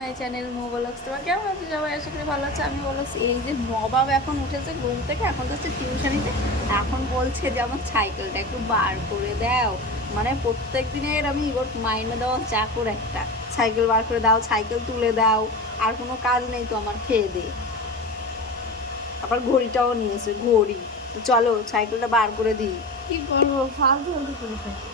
My channel মোবাইলক্স। তোমরা কেমন আছো সবাই? আশা করি ভালো আছে। আমি বলছি এই যে নবাব এখন উঠেছে ঘুম থেকে, এখন তো হচ্ছে টিউশনিতে। এখন বলছে যে আমার সাইকেলটা একটু বার করে দাও। মানে প্রত্যেক দিনের আমি ওর মাইনে দেওয়া চাকর একটা, সাইকেল বার করে দাও, সাইকেল তুলে দাও। আর কোনো কাজ নেই তো আমার, খেয়ে দে। আবার ঘড়িটাও নিয়েছে, ঘড়ি। তো চলো সাইকেলটা বার করে দিই। কি করবো, ফালতু ফালতু করে থাকে।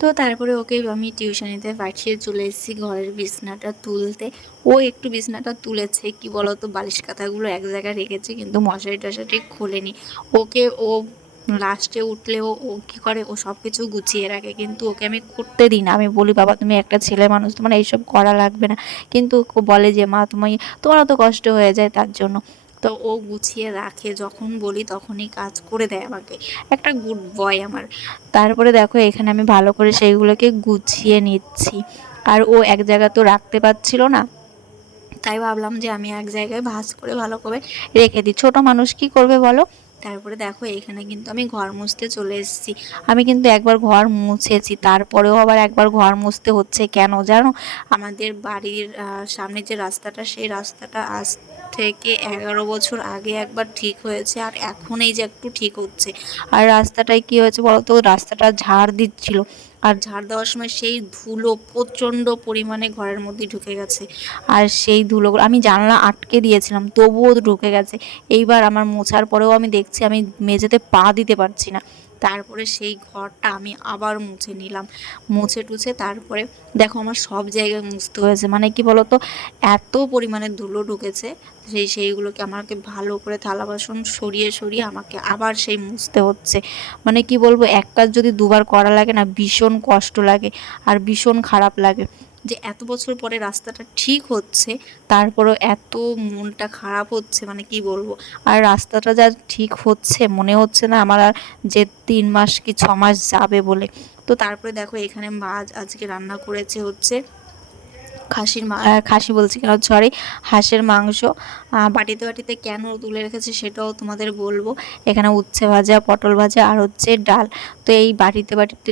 তো তারপরে ওকে আমি টিউশনিতে পাঠিয়ে চলে এসেছি ঘরের বিছনাটা তুলতে। ও একটু বিছনাটা তুলেছে, কি বলতো, বালিশ কাঁথাগুলো এক জায়গায় রেখেছে কিন্তু মশারি টশারি খোলেনি। ও লাস্টে উঠলে ও কী করে, ও সব কিছু গুছিয়ে রাখে, কিন্তু ওকে আমি করতে দিই না। আমি বলি, বাবা তুমি একটা ছেলে মানুষ, তোমার এইসব করা লাগবে না। কিন্তু ও বলে যে মা তোমারও তো কষ্ট হয়ে যায় তার জন্য। তো ও গুছিয়ে রাখে, যখন বলি তখনই কাজ করে দেয় আমাকে। একটা গুড বয় আমার। তারপরে দেখো এখানে আমি ভালো করে সেইগুলোকে গুছিয়ে নিচ্ছি। আর ও এক জায়গা তো রাখতে পারছিল না, তাই ভাবলাম যে আমি এক জায়গায় ভাঁজ করে ভালো করে রেখে দিই। ছোট মানুষ কি করবে বলো। তারপরে দেখো এখানে কিন্তু আমি ঘর মুছতে চলে এসেছি। আমি কিন্তু একবার ঘর মুছেছি, তারপরেও আবার একবার ঘর মুছতে হচ্ছে কেন জানো? আমাদের বাড়ির সামনে যে রাস্তাটা, সেই রাস্তাটা আজ থেকে 11 বছর আগে একবার ঠিক হয়েছে, আর এখন এই যে একটু ঠিক হচ্ছে। আর রাস্তাটায় কি হয়েছে বলতো, রাস্তাটা ঝাড় দিচ্ছিল, আর ঝাড় দেওয়ার সময় সেই ধুলো প্রচণ্ড পরিমাণে ঘরের মধ্যে ঢুকে গেছে। আর সেই ধুলোগুলো আমি জানলা আটকে দিয়েছিলাম, তবুও ঢুকে গেছে। এইবার আমার মোছার পরেও আমি দেখছি আমি মেঝেতে পা দিতে পারছি না। তারপরে সেই ঘরটা আমি আবার মুছে নিলাম। মুছে টুছে তারপরে দেখো আমার সব জায়গায় মুছতে হয়েছে। মানে কি বলতো, এত পরিমাণে ধুলো ঢুকেছে, সেইগুলোকে আমাকে ভালো করে থালা বাসন সরিয়ে সরিয়ে আমাকে আবার সেই মুছতে হচ্ছে। মানে কি বলবো, এক কাজ যদি দুবার করা লাগে না, ভীষণ কষ্ট লাগে আর ভীষণ খারাপ লাগে। যে এত বছর পরে রাস্তাটা ঠিক হচ্ছে, তারপরেও এত মনটা খারাপ হচ্ছে, মানে কি বলবো। আর রাস্তাটা যা ঠিক হচ্ছে, মনে হচ্ছে না আমার আর যে 3 মাস কি 6 মাস যাবে বলে। তো তারপরে দেখো এখানে মা আজকে রান্না করেছে হচ্ছে খাসি বলছি কেন, সরি, হাঁসের মাংস। বাটিতে বাটিতে কেন তুলে রেখেছে সেটাও তোমাদের বলবো। এখানে উচ্ছে ভাজা, পটল ভাজা, আর হচ্ছে ডাল। তো এই বাটিতে বাটিতে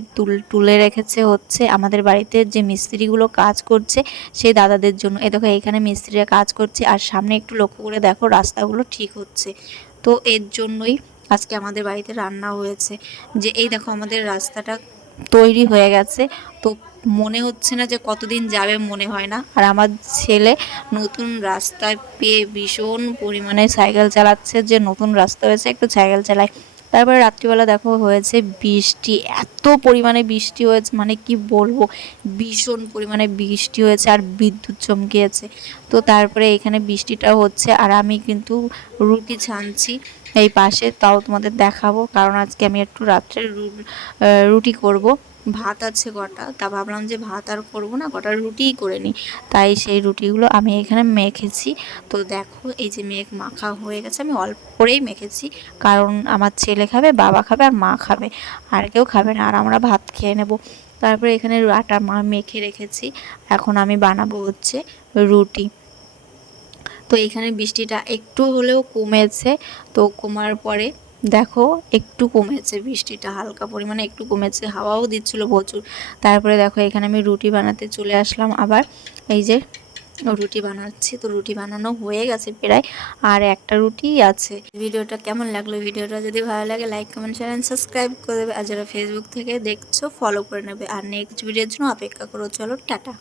তুলে রেখেছে হচ্ছে আমাদের বাড়িতে যে মিস্ত্রিগুলো কাজ করছে সেই দাদাদের জন্য। এ দেখো এখানে মিস্ত্রিরা কাজ করছে, আর সামনে একটু লক্ষ্য করে দেখো রাস্তাগুলো ঠিক হচ্ছে। তো এর জন্যই আজকে আমাদের বাড়িতে রান্না হয়েছে। যে এই দেখো আমাদের রাস্তাটা তৈরি হয়ে গেছে। তো মনে হচ্ছে না যে কতদিন যাবে, মনে হয় না। আর আমার ছেলে নতুন রাস্তায় পেয়ে ভীষণ পরিমাণে সাইকেল চালাচ্ছে, যে নতুন রাস্তা হয়েছে একটু সাইকেল চালায়। তারপরে রাত্রিবেলা দেখো হয়েছে বৃষ্টি, এত পরিমাণে বৃষ্টি হয়েছে মানে কি বলবো, ভীষণ পরিমাণে বৃষ্টি হয়েছে আর বিদ্যুৎ চমকিয়েছে। তো তারপরে এখানে বৃষ্টিটা হচ্ছে, আর আমি কিন্তু রুটি ছানছি এই পাশে, তাও তোমাদের দেখাবো, কারণ আজকে আমি একটু রাত্রে রুটি করব। ভাত আছে কটা, তা ভাবলাম যে ভাত আর করবো না, কটা রুটিই করে নিই। তাই সেই রুটিগুলো আমি এখানে মেখেছি। তো দেখো এই যে মাখা হয়ে গেছে, আমি অল্প করেই মেখেছি, কারণ আমার ছেলে খাবে, বাবা খাবে, আর মা খাবে, আর কেউ খাবে না, আর আমরা ভাত খেয়ে নেব। তারপরে এখানে আটা মেখে রেখেছি, এখন আমি বানাবো হচ্ছে রুটি। তো এখানে বৃষ্টিটা একটু হলেও কমেছে। তো কমার পরে দেখো একটু কমেছে বৃষ্টিটা, হালকা পরিমাণে একটু কমেছে, হাওয়াও দিচ্ছিল প্রচুর। তারপরে দেখো এখানে আমি রুটি বানাতে চলে আসলাম আবার। এই যে রুটি বানাচ্ছি, তো রুটি বানানো হয়ে গেছে প্রায়, আর একটা রুটি আছে। ভিডিওটা কেমন লাগলো? ভিডিওটা যদি ভালো লাগে like comment share and subscribe করে দেবে, আর যারা ফেসবুক থেকে দেখছো ফলো করে নেবে। আর নেক্সট ভিডিওর জন্য অপেক্ষা করো। চলো টাটা।